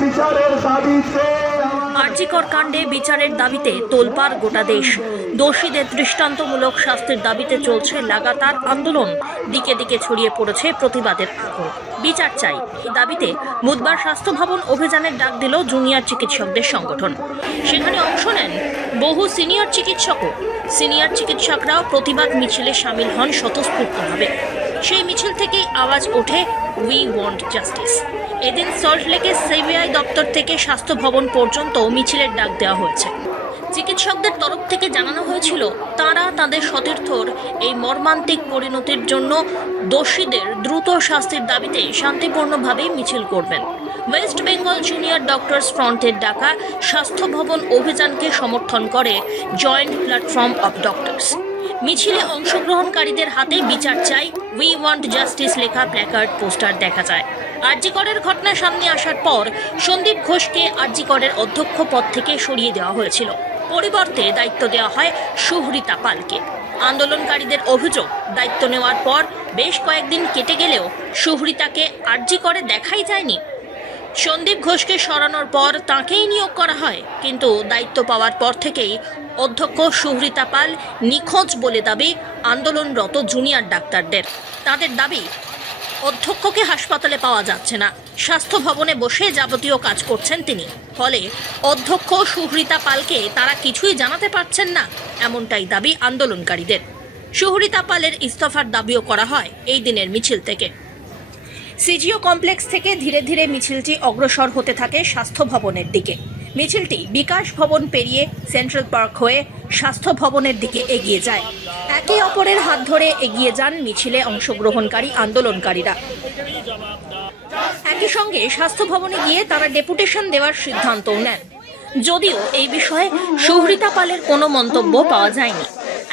বিচারের দাবিতে আর্জিকর কাণ্ডে বিচারের দাবিতে তোলপাড় গোটা দেশ। দোষীদের দৃষ্টান্তমূলক শাস্তির দাবিতে চলছে লাগাতার আন্দোলন। দিকে দিকে ছড়িয়ে পড়েছে প্রতিবাদের আগুন বিচার চাই। দাবিতে বুধবার স্বাস্থ্য ভবন অভিযানের ডাক দিল জুনিয়র চিকিৎসকদের সংগঠন। সেখানে অংশ নেন বহু সিনিয়র চিকিৎসকও। সিনিয়র চিকিৎসকরাও প্রতিবাদ মিছিলে সামিল হন স্বতঃস্ফূর্তভাবে। সেই মিছিল থেকেই আওয়াজ ওঠে উই ওয়ান্ট জাস্টিস। এদিন সল্টলেকে সিবিআই দপ্তর থেকে স্বাস্থ্য ভবন পর্যন্ত মিছিলের ডাক দেওয়া হয়েছে। চিকিৎসকদের তরফ থেকে জানানো হয়েছিল, তারা তাদের সতীর্থর এই মর্মান্তিক পরিণতির জন্য দোষীদের দ্রুত শাস্তির দাবিতে শান্তিপূর্ণভাবে মিছিল করবেন। ওয়েস্ট বেঙ্গল জুনিয়র ডক্টরস ফ্রন্টের ডাকা স্বাস্থ্য ভবন অভিযানকে সমর্থন করে জয়েন্ট প্ল্যাটফর্ম অফ ডক্টরস। মিছিলে অংশগ্রহণকারীদের হাতে বিচার চাই, উই ওয়ান্ট জাস্টিস লেখা প্ল্যাকার্ড পোস্টার দেখা যায়। আরজিকরের ঘটনা সামনে আসার পর সন্দীপ ঘোষকে আরজিকরের অধ্যক্ষ পদ থেকে সরিয়ে দেওয়া হয়েছিল। পরিবর্তে দায়িত্ব দেওয়া হয় সুহৃতা পালকে। আন্দোলনকারীদের অভিযোগ, দায়িত্ব নেওয়ার পর বেশ কয়েকদিন কেটে গেলেও সুহৃতাকে আরজি করে দেখাই যায়নি। সন্দীপ ঘোষকে সরানোর পর তাঁকেই নিয়োগ করা হয়, কিন্তু দায়িত্ব পাওয়ার পর থেকেই অধ্যক্ষ সুহৃতা পাল নিখোঁজ বলে দাবি আন্দোলনরত জুনিয়র ডাক্তারদের। তাদের দাবি অধ্যক্ষকে হাসপাতালে পাওয়া যাচ্ছে না। স্বাস্থ্য ভবনে বসে যাবতীয় কাজ করছেন তিনি। ফলে অধ্যক্ষ সুহৃতা পালকে তারা কিছুই জানাতে পারছেন না, এমনটাই দাবি আন্দোলনকারীদের। সুহৃতা পালের ইস্তফার দাবিও করা হয় এই দিনের মিছিল থেকে। সিজিও কমপ্লেক্স থেকে ধীরে ধীরে মিছিলটি অগ্রসর হতে থাকে স্বাস্থ্য ভবনের দিকে। মিছিলটি বিকাশ ভবন পেরিয়ে সেন্ট্রাল পার্ক হয়ে স্বাস্থ্য ভবনের দিকে এগিয়ে যায়। একে অপরের হাত ধরে এগিয়ে যান মিছিলে অংশগ্রহণকারী আন্দোলনকারীরা। একই সঙ্গে স্বাস্থ্য ভবনে গিয়ে তারা ডেপুটেশন দেওয়ার সিদ্ধান্তও নেন। যদিও এই বিষয়ে সুহৃতা পালের কোনো মন্তব্য পাওয়া যায়নি।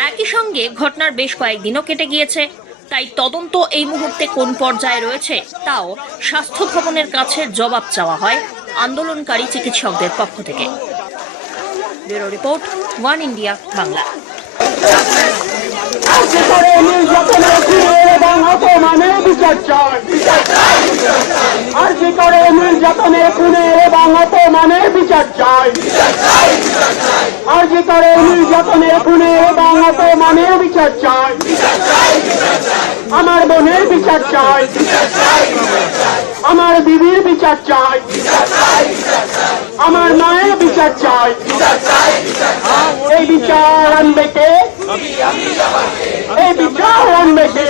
একই সঙ্গে ঘটনার বেশ কয়েকদিনও কেটে গিয়েছে। তাই তদন্ত এই মুহূর্তে কোন পর্যায়ে রয়েছে, তাও স্বাস্থ্য ভবনের কাছে জবাব চাওয়া হয় আন্দোলনকারী চিকিৎসকদের পক্ষ থেকে। Bureau report, one India, Bangla. চাই আজকে করে নির্যাতনের খুনের এবং অপমানের বিচার চাই আজকে করে নির্যাতনের খুনের এবং অপমানের বিচার চাই আমার বোনের বিচার চাই। আমার দিদির বিচার চাই। আমার মায়ের বিচার চাই। এই বিদ্রোহ আনবে কে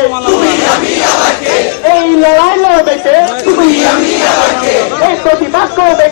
এই লড়াই লড়বে কে এই প্রতিবাদ করবে